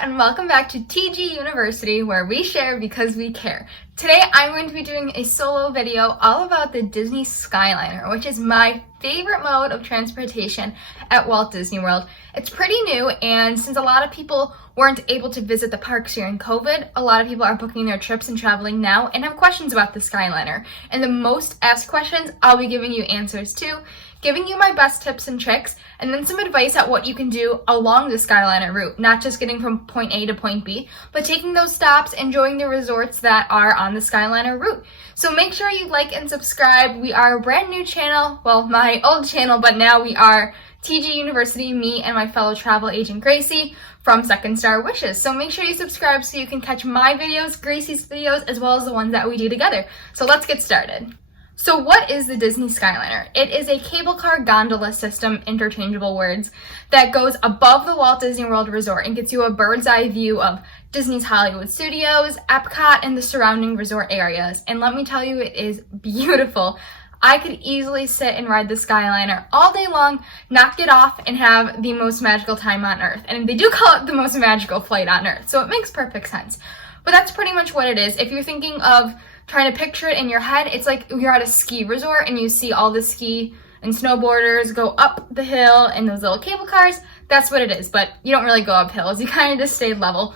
and welcome back to TG University, where we share because we care. Today I'm going to be doing a solo video all about the Disney Skyliner, which is my favorite mode of transportation at Walt Disney World. It's pretty new, and since a lot of people weren't able to visit the parks during COVID, a lot of people are booking their trips and traveling now and have questions about the Skyliner. And the most asked questions, I'll be giving you answers to, giving you my best tips and tricks, and then some advice at what you can do along the Skyliner route, not just getting from point A to point B, but taking those stops, enjoying the resorts that are on the Skyliner route. So make sure you like and subscribe. We are a brand new channel, well, my old channel, but now we are TG University, me and my fellow travel agent Gracie from Second Star Wishes. So make sure you subscribe so you can catch my videos, Gracie's videos, as well as the ones that we do together. So let's get started. So what is the Disney Skyliner? It is a cable car gondola system, interchangeable words, that goes above the Walt Disney World Resort and gets you a bird's eye view of Disney's Hollywood Studios, Epcot, and the surrounding resort areas. And let me tell you, it is beautiful. I could easily sit and ride the Skyliner all day long, not get off, and have the most magical time on Earth. And they do call it the most magical flight on Earth, so it makes perfect sense. But that's pretty much what it is. If you're thinking of trying to picture it in your head, it's like you're at a ski resort and you see all the ski and snowboarders go up the hill in those little cable cars. That's what it is, but you don't really go up hills. You kind of just stay level.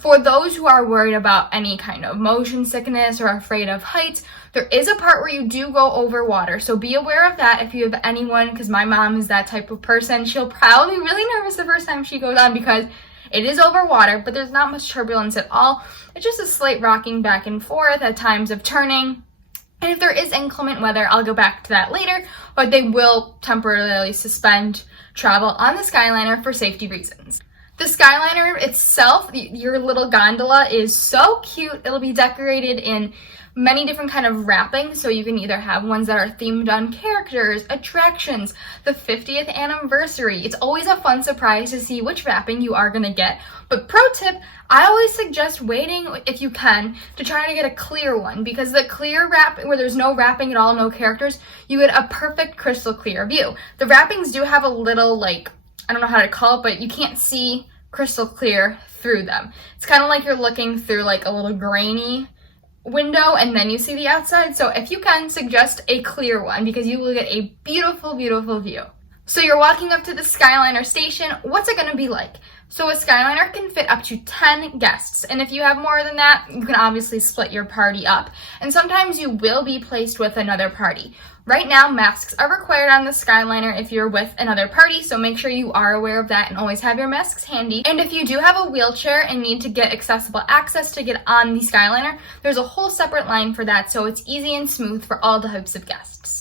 For those who are worried about any kind of motion sickness or afraid of heights, there is a part where you do go over water. So be aware of that if you have anyone, because my mom is that type of person. She'll probably be really nervous the first time she goes on because it is over water, but there's not much turbulence at all. It's just a slight rocking back and forth at times of turning. And if there is inclement weather, I'll go back to that later, but they will temporarily suspend travel on the Skyliner for safety reasons. The Skyliner itself, your little gondola, is so cute. It'll be decorated in many different kind of wrappings, so you can either have ones that are themed on characters, attractions, the 50th anniversary. It's always a fun surprise to see which wrapping you are going to get. But pro tip, I always suggest waiting, if you can, to try to get a clear one, because the clear wrap, where there's no wrapping at all, no characters, you get a perfect crystal clear view. The wrappings do have a little, I don't know how to call it, but you can't see crystal clear through them. It's kind of like you're looking through a little grainy window and then you see the outside. So if you can, suggest a clear one because you will get a beautiful, beautiful view. So you're walking up to the Skyliner station. What's it going to be like? So a Skyliner can fit up to 10 guests, and if you have more than that, you can obviously split your party up. And sometimes you will be placed with another party. Right now, masks are required on the Skyliner if you're with another party, so make sure you are aware of that and always have your masks handy. And if you do have a wheelchair and need to get accessible access to get on the Skyliner, there's a whole separate line for that, so it's easy and smooth for all types of guests.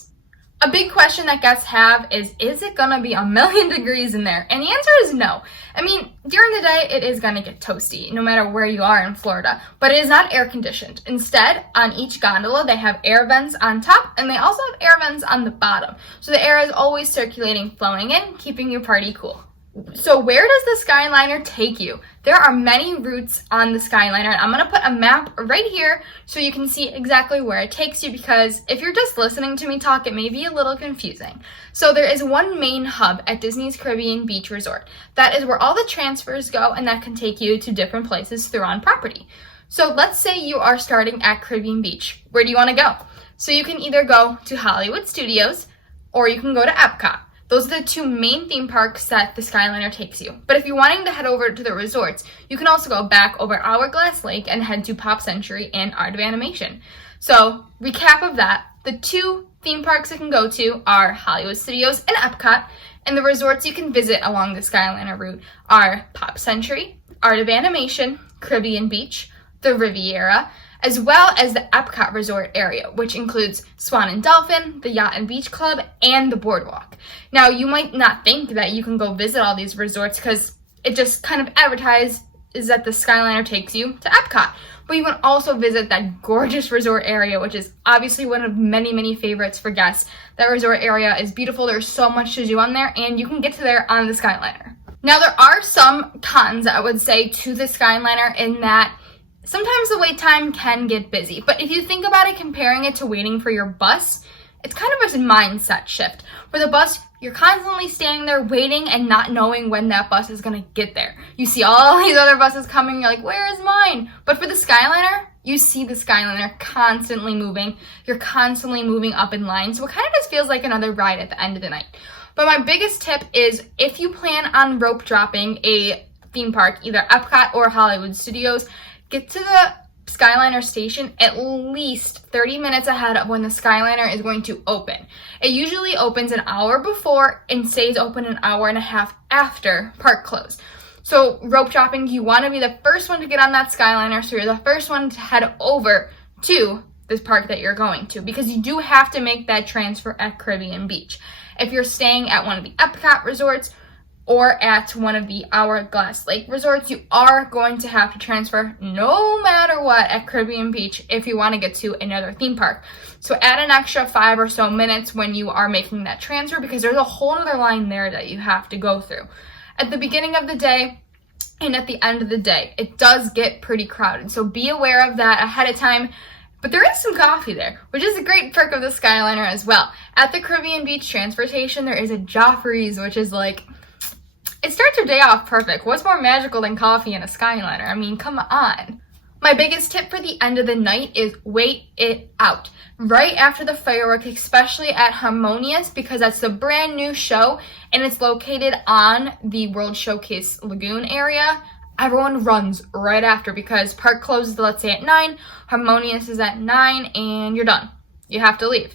A big question that guests have is it gonna be 1,000,000 degrees in there? And the answer is no. I mean, during the day, it is gonna get toasty, no matter where you are in Florida, but it is not air conditioned. Instead, on each gondola, they have air vents on top, and they also have air vents on the bottom. So the air is always circulating, flowing in, keeping your party cool. So where does the Skyliner take you? There are many routes on the Skyliner, and I'm going to put a map right here so you can see exactly where it takes you, because if you're just listening to me talk, it may be a little confusing. So there is one main hub at Disney's Caribbean Beach Resort. That is where all the transfers go, and that can take you to different places through on property. So let's say you are starting at Caribbean Beach. Where do you want to go? So you can either go to Hollywood Studios or you can go to Epcot. Those are the two main theme parks that the Skyliner takes you. But if you're wanting to head over to the resorts, you can also go back over Hourglass Lake and head to Pop Century and Art of Animation. So, recap of that, the two theme parks you can go to are Hollywood Studios and Epcot, and the resorts you can visit along the Skyliner route are Pop Century, Art of Animation, Caribbean Beach, the Riviera, as well as the Epcot Resort area, which includes Swan and Dolphin, the Yacht and Beach Club, and the Boardwalk. Now, you might not think that you can go visit all these resorts because it just kind of advertises that the Skyliner takes you to Epcot. But you can also visit that gorgeous resort area, which is obviously one of many, many favorites for guests. That resort area is beautiful. There's so much to do on there, and you can get to there on the Skyliner. Now, there are some cons, I would say, to the Skyliner in that sometimes the wait time can get busy, but if you think about it, comparing it to waiting for your bus, it's kind of a mindset shift. For the bus, you're constantly standing there waiting and not knowing when that bus is gonna get there. You see all these other buses coming, you're like, where is mine? But for the Skyliner, you see the Skyliner constantly moving. You're constantly moving up in line, so it kind of just feels like another ride at the end of the night. But my biggest tip is if you plan on rope dropping a theme park, either Epcot or Hollywood Studios, get to the Skyliner station at least 30 minutes ahead of when the Skyliner is going to open. It usually opens an hour before and stays open an hour and a half after park close. So rope dropping, you want to be the first one to get on that Skyliner, so you're the first one to head over to this park that you're going to, because you do have to make that transfer at Caribbean Beach. If you're staying at one of the Epcot resorts or at one of the Hourglass Lake resorts, you are going to have to transfer no matter what at Caribbean Beach if you want to get to another theme park. So add an extra 5 or so minutes when you are making that transfer, because there's a whole other line there that you have to go through. At the beginning of the day and at the end of the day, it does get pretty crowded. So be aware of that ahead of time. But there is some coffee there, which is a great perk of the Skyliner as well. At the Caribbean Beach transfer station, there is a Joffrey's, which is like, it starts your day off perfect. What's more magical than coffee in a Skyliner? I mean, come on. My biggest tip for the end of the night is wait it out. Right after the fireworks, especially at Harmonious, because that's the brand new show and it's located on the World Showcase Lagoon area, everyone runs right after because park closes, let's say at 9, Harmonious is at 9, and you're done. You have to leave.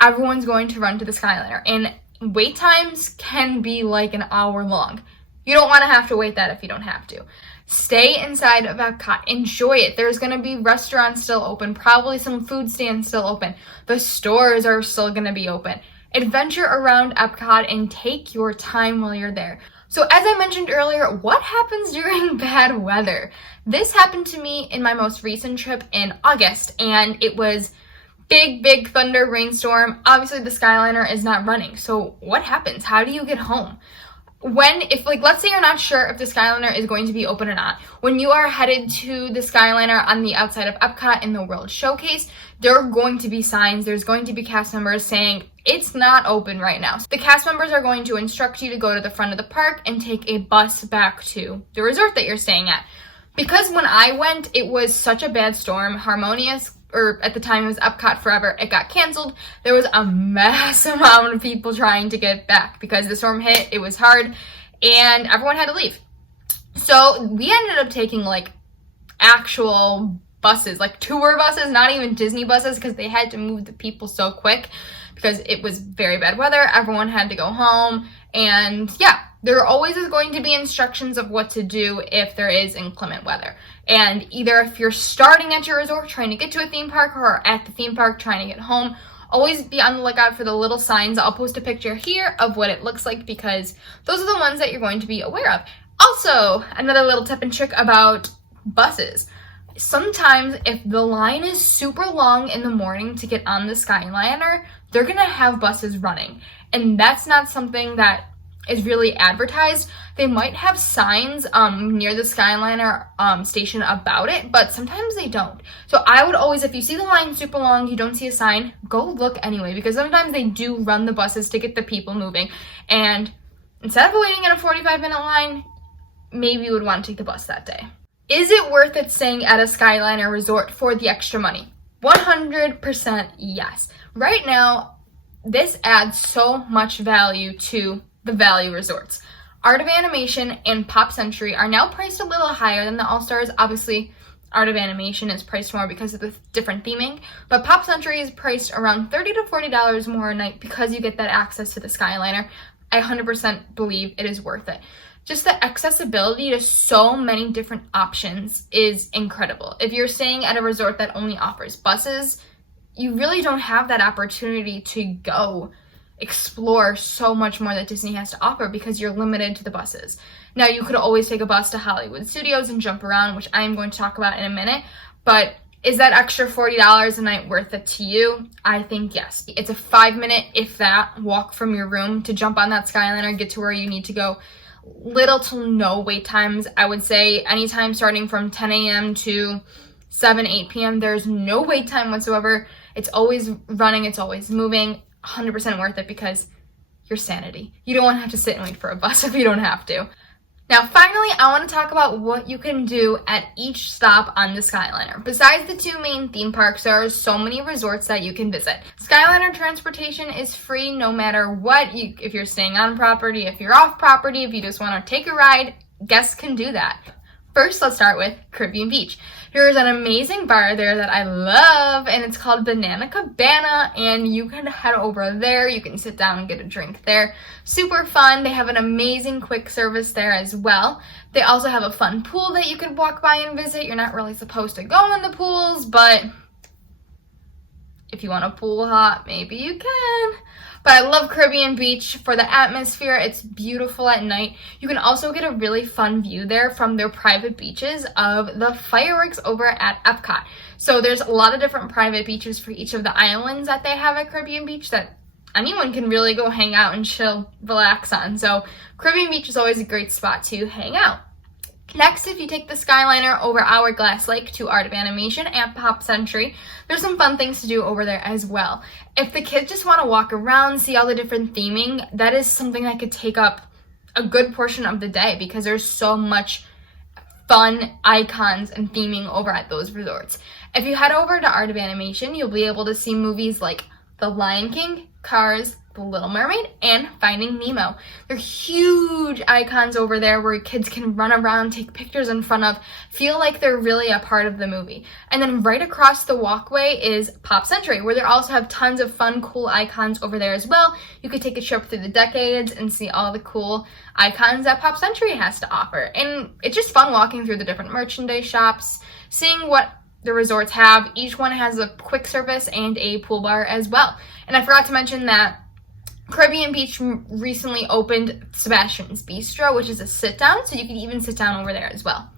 Everyone's going to run to the Skyliner, and wait times can be like an hour long. You don't want to have to wait that if you don't have to. Stay inside of Epcot. Enjoy it. There's going to be restaurants still open, probably some food stands still open. The stores are still going to be open. Adventure around Epcot and take your time while you're there. So as I mentioned earlier, what happens during bad weather? This happened to me in my most recent trip in August, and it was big thunder rainstorm. Obviously the Skyliner is not running. So what happens? How do you get home? If let's say you're not sure if the Skyliner is going to be open or not, when you are headed to the Skyliner on the outside of Epcot in the World Showcase, there are going to be signs, there's going to be cast members saying it's not open right now. So the cast members are going to instruct you to go to the front of the park and take a bus back to the resort that you're staying at. Because when I went, it was such a bad storm, Harmonious, or at the time it was Epcot Forever, it got canceled. There was a mass amount of people trying to get back because the storm hit, it was hard, and everyone had to leave. So we ended up taking like actual buses, like tour buses, not even Disney buses, because they had to move the people so quick because it was very bad weather. Everyone had to go home, and yeah, there always is going to be instructions of what to do if there is inclement weather. And either if you're starting at your resort trying to get to a theme park, or at the theme park trying to get home, always be on the lookout for the little signs. I'll post a picture here of what it looks like because those are the ones that you're going to be aware of. Also, another little tip and trick about buses. Sometimes if the line is super long in the morning to get on the Skyliner, they're gonna have buses running. And that's not something that is really advertised. They might have signs near the Skyliner station about it, but sometimes they don't. So I would always, if you see the line super long, you don't see a sign, go look anyway, because sometimes they do run the buses to get the people moving. And instead of waiting in a 45-minute line, maybe you would want to take the bus that day. Is it worth it staying at a Skyliner resort for the extra money? 100% yes. Right now, this adds so much value to the value resorts. Art of Animation and Pop Century are now priced a little higher than the All-Stars. Obviously, Art of Animation is priced more because of the different theming, but Pop Century is priced around $30 to $40 more a night because you get that access to the Skyliner. I 100% believe it is worth it. Just the accessibility to so many different options is incredible. If you're staying at a resort that only offers buses, you really don't have that opportunity to go explore so much more that Disney has to offer because you're limited to the buses. Now, you could always take a bus to Hollywood Studios and jump around, which I am going to talk about in a minute, but is that extra $40 a night worth it to you? I think yes. It's a 5-minute, if that, walk from your room to jump on that Skyliner, get to where you need to go. Little to no wait times. I would say anytime starting from 10 a.m. to 7, 8 p.m., there's no wait time whatsoever. It's always running, it's always moving. 100% worth it because your sanity. You don't want to have to sit and wait for a bus if you don't have to. Now, finally, I want to talk about what you can do at each stop on the Skyliner. Besides the two main theme parks, there are so many resorts that you can visit. Skyliner transportation is free no matter what. If you're staying on property, if you're off property, if you just want to take a ride, guests can do that. First, let's start with Caribbean Beach. There's an amazing bar there that I love, and it's called Banana Cabana, and you can head over there. You can sit down and get a drink there. Super fun. They have an amazing quick service there as well. They also have a fun pool that you can walk by and visit. You're not really supposed to go in the pools, but if you want a pool hop, maybe you can. But I love Caribbean Beach for the atmosphere. It's beautiful at night. You can also get a really fun view there from their private beaches of the fireworks over at Epcot. So there's a lot of different private beaches for each of the islands that they have at Caribbean Beach that anyone can really go hang out and chill, relax on. So Caribbean Beach is always a great spot to hang out. Next, if you take the Skyliner over Hourglass Lake to Art of Animation at Pop Century, there's some fun things to do over there as well. If the kids just want to walk around, see all the different theming, that is something that could take up a good portion of the day because there's so much fun icons and theming over at those resorts. If you head over to Art of Animation, you'll be able to see movies like The Lion King, Cars, The Little Mermaid, and Finding Nemo. They're huge icons over there where kids can run around, take pictures in front of, feel like they're really a part of the movie. And then right across the walkway is Pop Century, where they also have tons of fun, cool icons over there as well. You could take a trip through the decades and see all the cool icons that Pop Century has to offer. And it's just fun walking through the different merchandise shops, seeing what the resorts have. Each one has a quick service and a pool bar as well. And I forgot to mention that Caribbean Beach recently opened Sebastian's Bistro, which is a sit-down, so you can even sit down over there as well.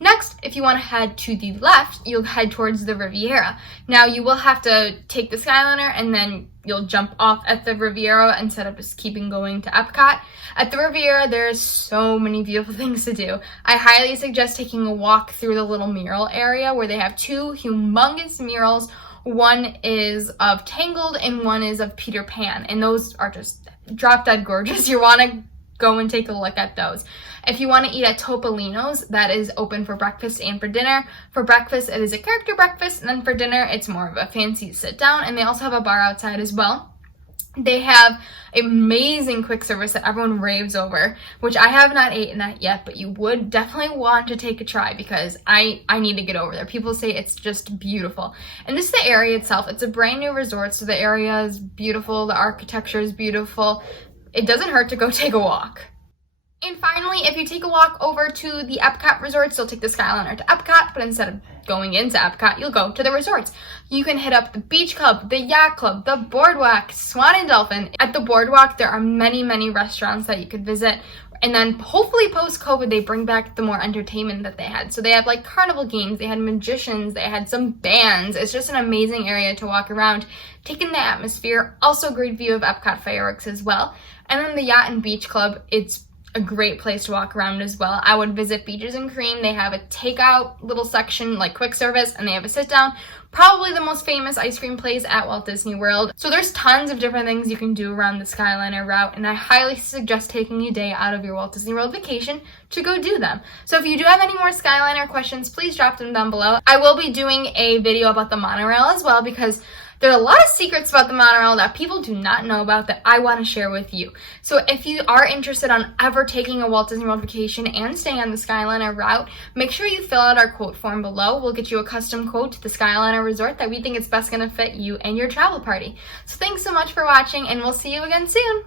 Next, if you want to head to the left, you'll head towards the Riviera. Now, you will have to take the Skyliner, and then you'll jump off at the Riviera instead of just keeping going to Epcot. At the Riviera, there's so many beautiful things to do. I highly suggest taking a walk through the little mural area where they have two humongous murals. One is of Tangled and one is of Peter Pan, and those are just drop dead gorgeous. You want to go and take a look at those. If you want to eat at Topolino's, that is open for breakfast and for dinner. For breakfast, it is a character breakfast, and then for dinner, it's more of a fancy sit down, and they also have a bar outside as well. They have amazing quick service that everyone raves over, which I have not eaten at yet, but you would definitely want to take a try because I need to get over there. People say it's just beautiful. And this is the area itself. It's a brand new resort, so the area is beautiful. The architecture is beautiful. It doesn't hurt to go take a walk. And finally, if you take a walk over to the Epcot resorts, you'll take the Skyliner to Epcot, but instead of going into Epcot, you'll go to the resorts. You can hit up the Beach Club, the Yacht Club, the Boardwalk, Swan and Dolphin. At the Boardwalk, there are many, many restaurants that you could visit. And then hopefully post-COVID, they bring back the more entertainment that they had. So they have like carnival games, they had magicians, they had some bands. It's just an amazing area to walk around, take in the atmosphere. Also a great view of Epcot fireworks as well. And then the Yacht and Beach Club, it's a great place to walk around as well. I would visit Beaches and Cream. They have a takeout little section, like quick service, and they have a sit down. Probably the most famous ice cream place at Walt Disney World. So there's tons of different things you can do around the Skyliner route, and I highly suggest taking a day out of your Walt Disney World vacation to go do them. So if you do have any more Skyliner questions, please drop them down below. I will be doing a video about the monorail as well because there are a lot of secrets about the monorail that people do not know about that I want to share with you. So if you are interested on ever taking a Walt Disney World vacation and staying on the Skyliner route, make sure you fill out our quote form below. We'll get you a custom quote to the Skyliner resort that we think is best going to fit you and your travel party. So thanks so much for watching, and we'll see you again soon.